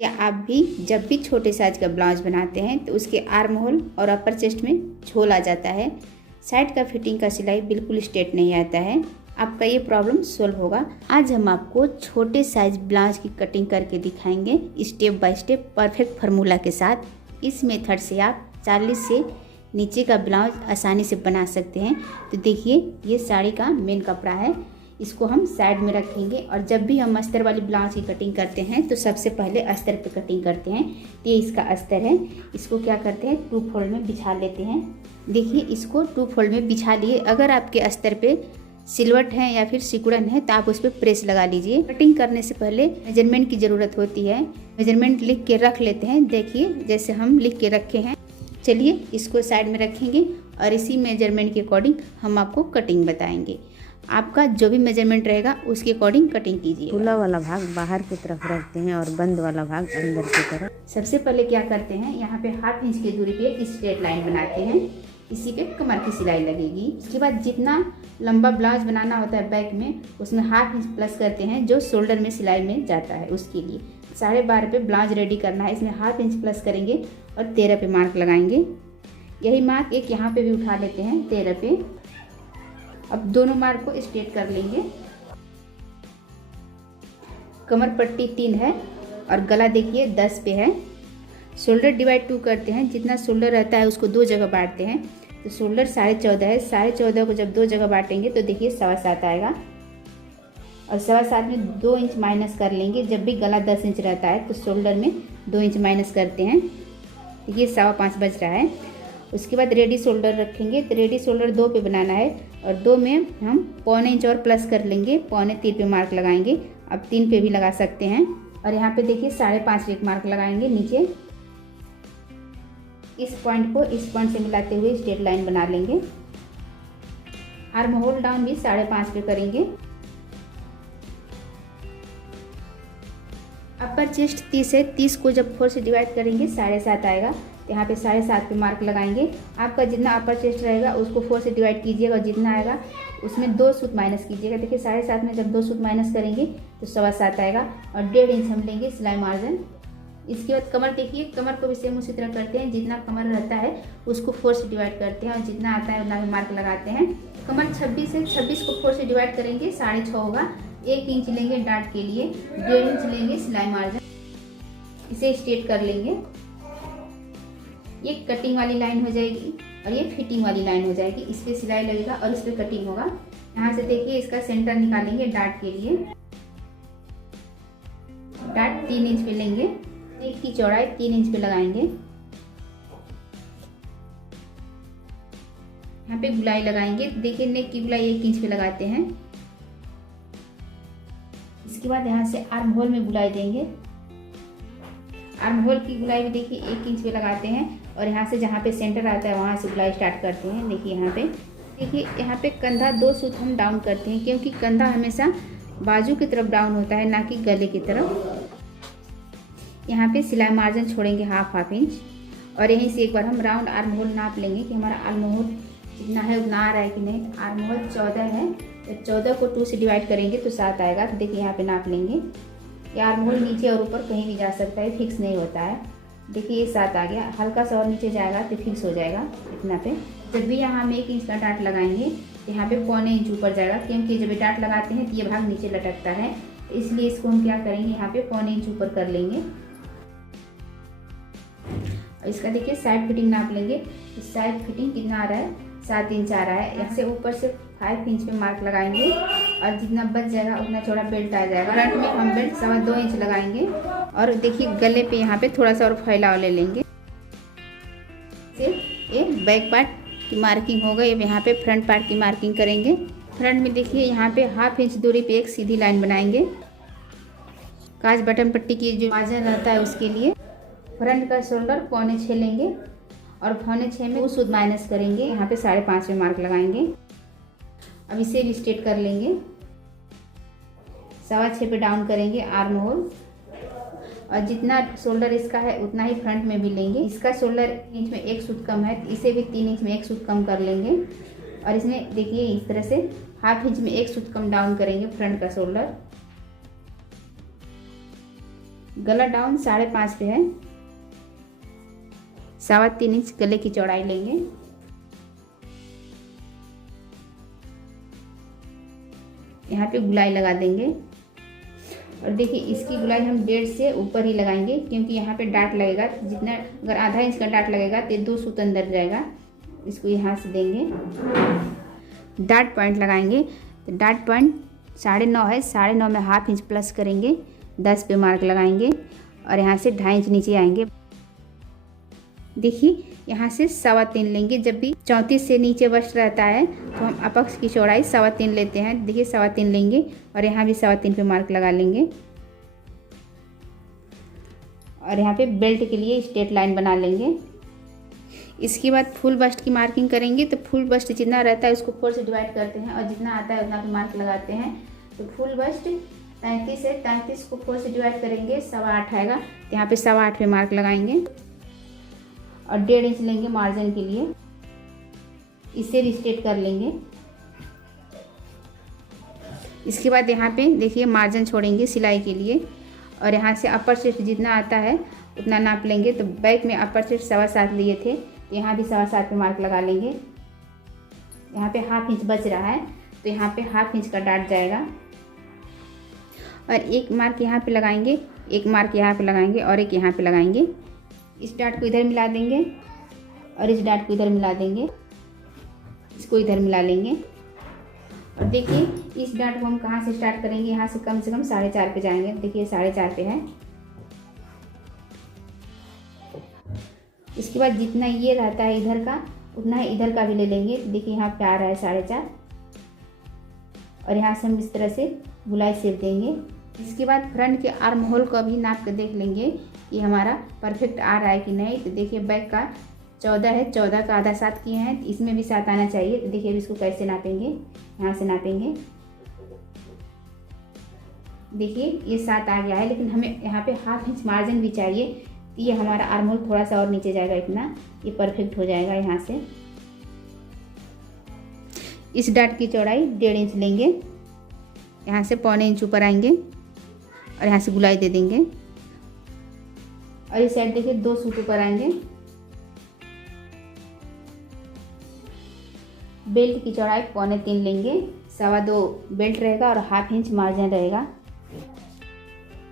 या आप भी जब भी छोटे साइज का ब्लाउज बनाते हैं तो उसके आर्म होल और अपर चेस्ट में झोल आ जाता है, साइड का फिटिंग का सिलाई बिल्कुल स्ट्रेट नहीं आता है, आपका ये प्रॉब्लम सोल्व होगा। आज हम आपको छोटे साइज ब्लाउज की कटिंग करके दिखाएंगे step by step perfect formula के साथ। इस मेथड से आप 40 से नीचे का ब्लाउज आसानी से बना सकते हैं। तो देखिए, ये साड़ी का मेन कपड़ा है, इसको हम साइड में रखेंगे और जब भी हम अस्तर वाली ब्लाउज की कटिंग करते हैं तो सबसे पहले अस्तर पे कटिंग करते हैं। ये इसका अस्तर है, इसको क्या करते हैं 2 फोल्ड में बिछा लेते हैं। देखिए, इसको 2 फोल्ड में बिछा लिए। अगर आपके अस्तर पे सिलवट है या फिर सिकुड़न है तो आप उस पर प्रेस लगा लीजिए। कटिंग करने से पहले मेजरमेंट की ज़रूरत होती है, मेजरमेंट लिख के रख लेते हैं। देखिए, जैसे हम लिख के रखे हैं। चलिए, इसको साइड में रखेंगे और इसी मेजरमेंट के अकॉर्डिंग हम आपको कटिंग बताएंगे। आपका जो भी मेजरमेंट रहेगा उसके अकॉर्डिंग कटिंग कीजिए। खुला वाला भाग बाहर की तरफ रखते हैं और बंद वाला भाग अंदर की तरफ। सबसे पहले क्या करते हैं, यहाँ पे 1/2 इंच की दूरी पे एक स्ट्रेट लाइन बनाते हैं, इसी पे कमर की सिलाई लगेगी। उसके बाद जितना लंबा ब्लाउज बनाना होता है बैक में, उसमें 1/2 इंच प्लस करते हैं जो शोल्डर में सिलाई में जाता है। उसके लिए 12.5 पे ब्लाउज रेडी करना है, इसमें 1/2 इंच प्लस करेंगे और 13 पे मार्क लगाएंगे। यही मार्क एक यहाँ पे भी उठा लेते हैं 13 पे। अब दोनों मार्क को स्ट्रेट कर लेंगे। कमर पट्टी 3 है और गला देखिए 10 पे है। शोल्डर डिवाइड 2 करते हैं, जितना शोल्डर रहता है उसको 2 जगह बांटते हैं। तो शोल्डर 14.5 है, 14.5 को जब 2 जगह बांटेंगे तो देखिए 7.25 आएगा और 7.25 में 2 इंच माइनस कर लेंगे। जब भी गला 10 इंच रहता है तो शोल्डर में 2 इंच माइनस करते हैं। ये 5.25 बज रहा है। उसके बाद रेडी शोल्डर रखेंगे, तो रेडी शोल्डर 2 पे बनाना है और 2 में हम 1.25 इंच और प्लस कर लेंगे, 2.25 पे मार्क लगाएंगे। अब 3 पे भी लगा सकते हैं और यहाँ पे देखिए 5.5 पे एक मार्क लगाएंगे नीचे। इस पॉइंट को इस पॉइंट से मिलाते हुए स्ट्रेट लाइन बना लेंगे। आर्म होल डाउन भी 5.5 पे करेंगे। अपर चेस्ट 30 है, 30 को जब 4 से डिवाइड करेंगे 7.5 आएगा। यहाँ पे 7.5 पे मार्क लगाएंगे। आपका जितना अपर चेस्ट रहेगा उसको 4 से डिवाइड कीजिएगा और जितना आएगा उसमें 2 सूत माइनस कीजिएगा। देखिए 7.5 में जब 2 सूत माइनस करेंगे तो 7.25 आएगा और 1.5 इंच हम लेंगे सिलाई मार्जिन। इसके बाद कमर देखिए, कमर को भी सेम उसी तरह करते हैं, जितना कमर रहता है उसको 4 से डिवाइड करते हैं और जितना आता है उतना भी मार्क लगाते हैं। कमर 26 है, 26 को 4 से डिवाइड करेंगे 6.5 होगा। 1 इंच लेंगे डाट के लिए, 1.5 इंच लेंगे सिलाई मार्जिन। इसे स्ट्रेट कर लेंगे। ये कटिंग वाली लाइन हो जाएगी और ये फिटिंग वाली लाइन हो जाएगी। इस पर सिलाई लगेगा और इस पर कटिंग होगा। यहाँ से देखिए इसका सेंटर निकालेंगे डाट के लिए। डाट 3 इंच पे लेंगे, नेक की चौड़ाई 3 इंच पे लगाएंगे। यहाँ पे गुलाई लगाएंगे। देखिए नेक की गुलाई 1 इंच पे लगाते हैं। इसके बाद यहाँ से आर्म होल में गुलाई देंगे। आर्म होल की गुलाई भी देखिए 1 इंच पे लगाते हैं और यहाँ से जहाँ पे सेंटर आता है वहाँ से गुलाई स्टार्ट करते हैं। देखिए यहाँ पे कंधा 2 सूत हम डाउन करते हैं, क्योंकि कंधा हमेशा बाजू की तरफ डाउन होता है, ना कि गले की तरफ। यहाँ पे सिलाई मार्जिन छोड़ेंगे 1/2 इंच और यहीं से एक बार हम राउंड आर्म होल नाप लेंगे कि हमारा आर्म होल जितना है उतना आ रहा है कि नहीं। आर्म होल 14 है, तो 14 को 2 से डिवाइड करेंगे तो 7 आएगा। तो देखिए यहाँ पे नाप लेंगे। ये आर्म होल नीचे और ऊपर कहीं भी जा सकता है, फिक्स नहीं होता है। देखिए ये 7 आ गया, हल्का सा और नीचे जाएगा तो फिक्स हो जाएगा इतना पे। जब भी यहाँ हम 1 इंच का डाट लगाएंगे तो यहाँ पे 1.25 इंच ऊपर जाएगा, क्योंकि जब डाट लगाते हैं तो ये भाग नीचे लटकता है। इसलिए इसको हम क्या करेंगे, यहाँ पे 1.25 इंच ऊपर कर लेंगे। और इसका देखिए साइड फिटिंग नाप लेंगे। तो साइड फिटिंग कितना आ रहा है, 7 इंच आ रहा है। यहाँ से ऊपर से 5 इंच पे मार्क लगाएंगे और जितना बच जाएगा उतना चौड़ा बेल्ट आ जाएगा। फ्रंट में हम बेल्ट 2.25 इंच लगाएंगे और देखिए गले पे यहाँ पे थोड़ा सा और फैलाव ले लेंगे। ये बैक पार्ट की मार्किंग हो गई। अब यहाँ पे फ्रंट पार्ट की मार्किंग करेंगे। फ्रंट में देखिए यहाँ पे 1/2 इंच दूरी पे एक सीधी लाइन बनाएंगे। काज बटन पट्टी की जो मार्जिन रहता है उसके लिए फ्रंट का शोल्डर 5.25 लेंगे और 5.25 में 2 सूत माइनस करेंगे। यहाँ पे 5.5 में मार्क लगाएंगे। अब इसे भी स्ट्रेट कर लेंगे। 6.25 पे डाउन करेंगे आर्म होल और जितना शोल्डर इसका है उतना ही फ्रंट में भी लेंगे। इसका शोल्डर इंच में 1 सूत कम है, इसे भी 3 इंच में 1 सूत कम कर लेंगे और इसमें देखिए इस तरह से 1/2 इंच में 1 सूत कम डाउन करेंगे फ्रंट का शोल्डर। गला डाउन 5.5 पे है। 3.25 इंच गले की चौड़ाई लेंगे। यहाँ पे गुलाई लगा देंगे और देखिए इसकी गुलाई हम 1.5 से ऊपर ही लगाएंगे, क्योंकि यहाँ पे डाट लगेगा। जितना अगर आधा इंच का डाट लगेगा तो 2 सूत अंदर जाएगा। इसको यहाँ से देंगे, डाट पॉइंट लगाएंगे। तो डाट पॉइंट 9.5 है, 9.5 में 1/2 इंच प्लस करेंगे, 10 पे मार्क लगाएंगे और यहाँ से 2.5 इंच नीचे आएंगे। देखिए यहाँ से 3.25 लेंगे। जब भी 34 से नीचे बस्ट रहता है तो हम अपक्ष की चौड़ाई 3.25 लेते हैं। देखिए 3.25 लेंगे और यहाँ भी 3.25 पे मार्क लगा लेंगे और यहाँ पे बेल्ट के लिए स्ट्रेट लाइन बना लेंगे। इसके बाद फुल बस्ट की मार्किंग करेंगे। तो फुल बस्ट जितना रहता है उसको 4 से डिवाइड करते हैं और जितना आता है उतना पे मार्क लगाते हैं। तो फुल बस्ट 33 है, 33 को 4 से डिवाइड करेंगे, 8.25 आएगा। तो यहाँ पे 8.25 पे मार्क लगाएंगे और 1.5 इंच लेंगे मार्जिन के लिए। इससे भी स्ट्रेट कर लेंगे। इसके बाद यहाँ पे देखिए मार्जिन छोड़ेंगे सिलाई के लिए और यहाँ से अपर चेस्ट जितना आता है उतना नाप लेंगे। तो बैक में अपर चेस्ट 7.25 लिए थे, तो यहाँ भी 7.25 पे मार्क लगा लेंगे। यहाँ पे 1/2 इंच बच रहा है तो यहाँ पे 1/2 इंच का डाट जाएगा और एक मार्क यहाँ पे लगाएंगे, एक मार्क यहाँ पे लगाएंगे और एक यहाँ पे लगाएंगे। इस डाट को इधर मिला देंगे और इस डाट को इधर मिला देंगे, इसको इधर मिला लेंगे। और देखिए इस डाट को हम कहाँ से स्टार्ट करेंगे, यहाँ से कम 4.5 पे जाएंगे। देखिए 4.5 पे है। इसके बाद जितना ये रहता है इधर का उतना ही इधर का भी ले लेंगे। देखिए यहाँ पे आ रहा है 4.5 और यहाँ से हम इस तरह से गुलाई शेप देंगे। इसके बाद फ्रंट के आर्म होल को भी नाप के देख लेंगे कि हमारा परफेक्ट आ रहा है कि नहीं। तो देखिए बैक का 14 है, 14 का आधा 7 किए हैं, तो इसमें भी 7 आना चाहिए। तो देखिए अब इसको कैसे नापेंगे, यहाँ से नापेंगे। देखिए ये 7 आ गया है, लेकिन हमें यहाँ पे 1/2 इंच मार्जिन भी चाहिए। तो ये हमारा आर्म होल थोड़ा सा और नीचे जाएगा, इतना ये परफेक्ट हो जाएगा। यहाँ से इस डाट की चौड़ाई 1.5 इंच लेंगे, यहाँ से 0.25 इंच ऊपर आएंगे और यहाँ से गुलाई दे देंगे और इस साइड देखिए 2 सूत ऊपर आएंगे। बेल्ट की चौड़ाई 3.25 लेंगे, 2.25 बेल्ट रहेगा और 1/2 इंच मार्जिन रहेगा।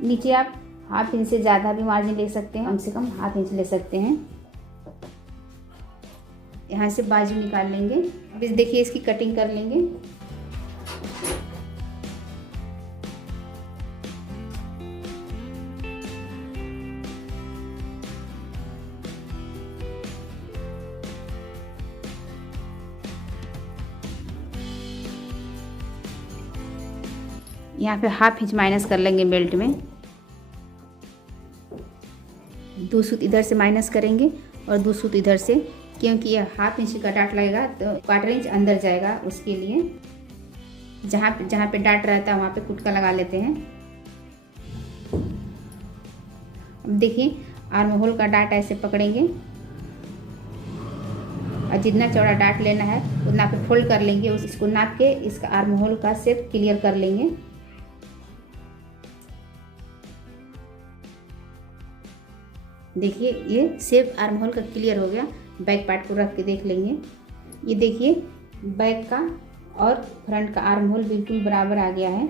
नीचे आप 1/2 इंच से ज़्यादा भी मार्जिन ले सकते हैं, कम से कम 1/2 इंच ले सकते हैं। यहाँ से बाजू निकाल लेंगे। अब इस देखिए इसकी कटिंग कर लेंगे। यहाँ पे 1/2 इंच माइनस कर लेंगे बेल्ट में। 2 सूत इधर से माइनस करेंगे और 2 सूत इधर से, क्योंकि ये 1/2 इंच का डाट लगेगा तो 1/4 इंच अंदर जाएगा। उसके लिए जहाँ पे डाट रहता है वहाँ पे कुटका लगा लेते हैं। अब देखिए आर्म होल का डाट ऐसे पकड़ेंगे और जितना चौड़ा डाट लेना है उतना पे फोल्ड कर लेंगे। इसको नाप के इसका आर्म होल का शेप क्लियर कर लेंगे। देखिए ये शेप आर्म होल का क्लियर हो गया। बैक पार्ट को रख के देख लेंगे। ये देखिए बैक का और फ्रंट का आर्म होल बिल्कुल बराबर आ गया है।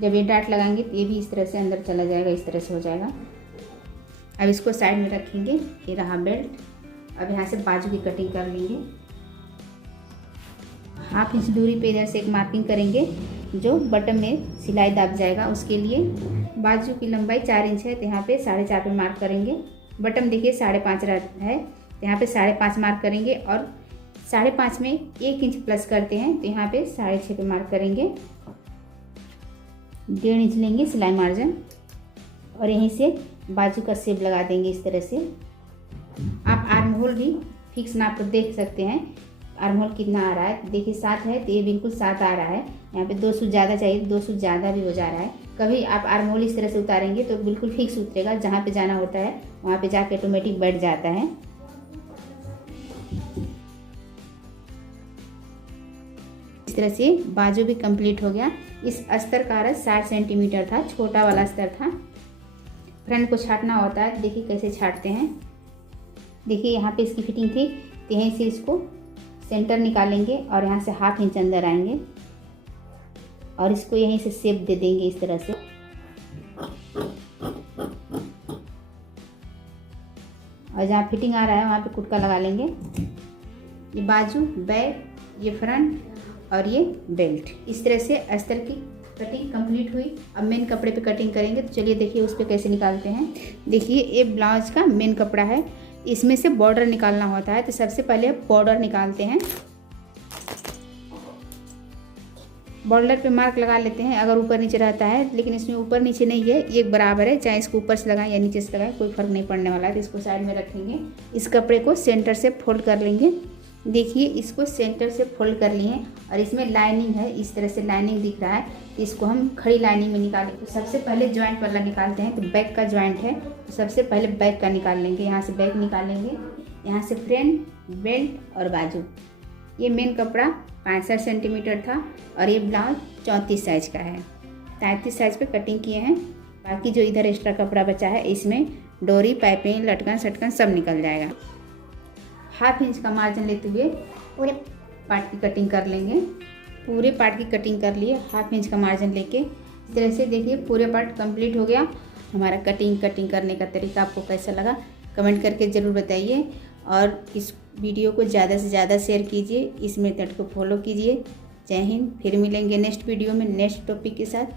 जब ये डाट लगाएंगे तो ये भी इस तरह से अंदर चला जाएगा, इस तरह से हो जाएगा। अब इसको साइड में रखेंगे। ये रहा बेल्ट। अब यहाँ से बाजू की कटिंग कर लेंगे। 1/2 इंच दूरी पे इधर से एक मार्किंग करेंगे जो बटन में सिलाई दब जाएगा। उसके लिए बाजू की लंबाई 4 इंच है, तो यहाँ पे 4.5 पे मार्क करेंगे। बटन देखिए 5.5 है, तो यहाँ पे 5.5 मार्क करेंगे और 5.5 में 1 इंच प्लस करते हैं, तो यहाँ पे 6.5 पे मार्क करेंगे। 1.5 इंच लेंगे सिलाई मार्जिन और यहीं से बाजू का शेप लगा देंगे इस तरह से। आप आर्म होल भी फिक्स नाप कर देख सकते हैं आर्म होल कितना आ रहा है। देखिए 7 है तो ये बिल्कुल 7 आ रहा है। यहाँ पे 2 सूत ज़्यादा चाहिए, 2 सूत ज़्यादा भी हो जा रहा है। कभी आप आर्म होल इस तरह से उतारेंगे तो बिल्कुल फिक्स उतरेगा। जहाँ पे जाना होता है वहाँ पे जाके ऑटोमेटिक बैठ जाता है। इस तरह से बाजू भी कंप्लीट हो गया। इस अस्तर का आरस 60 सेंटीमीटर था, छोटा वाला अस्तर था। फ्रंट को छाटना होता है। देखिए कैसे छाटते हैं। देखिए यहाँ पे इसकी फिटिंग थी, तो यहीं से इसको सेंटर निकालेंगे और यहाँ से 1/2 इंच अंदर आएंगे और इसको यहीं से शेप दे देंगे इस तरह से। और जहाँ फिटिंग आ रहा है वहाँ पे कुटका लगा लेंगे। ये बाजू, बैक, ये फ्रंट और ये बेल्ट। इस तरह से अस्तर की कटिंग कंप्लीट हुई। अब मेन कपड़े पे कटिंग करेंगे, तो चलिए देखिए उस पर कैसे निकालते हैं। देखिए ये ब्लाउज का मेन कपड़ा है, इसमें से बॉर्डर निकालना होता है। तो सबसे पहले बॉर्डर निकालते हैं। बॉर्डर पे मार्क लगा लेते हैं अगर ऊपर नीचे रहता है, लेकिन इसमें ऊपर नीचे नहीं है, ये बराबर है। चाहे इसको ऊपर से लगाएं या नीचे से लगाएं, कोई फर्क नहीं पड़ने वाला है। तो इसको साइड में रखेंगे। इस कपड़े को सेंटर से फोल्ड कर लेंगे। देखिए इसको सेंटर से फोल्ड कर लिए और इसमें लाइनिंग है, इस तरह से लाइनिंग दिख रहा है। इसको हम खड़ी लाइनिंग में निकालें। तो सबसे पहले जॉइंट वाला निकालते हैं। तो बैक का जॉइंट है, तो सबसे पहले बैक का निकाल लेंगे। यहाँ से बैक निकालेंगे, यहाँ से फ्रंट, बेल्ट और बाजू। ये मेन कपड़ा 65 सेंटीमीटर था और ये ब्लाउज 34 साइज का है। 33 साइज पे कटिंग किए हैं। बाकी जो इधर एक्स्ट्रा कपड़ा बचा है इसमें डोरी, पाइपिंग, लटकन सटकन सब निकल जाएगा। 1/2 इंच का मार्जिन लेते हुए पूरे पार्ट की कटिंग कर लेंगे। पूरे पार्ट की कटिंग कर लिए 1/2 इंच का मार्जिन लेके। इस तरह से देखिए पूरे पार्ट कंप्लीट हो गया। हमारा कटिंग करने का तरीका आपको कैसा लगा कमेंट करके ज़रूर बताइए और इस वीडियो को ज़्यादा से ज़्यादा शेयर कीजिए। इस मेथड को फॉलो कीजिए। जय हिंद। फिर मिलेंगे नेक्स्ट वीडियो में नेक्स्ट टॉपिक के साथ।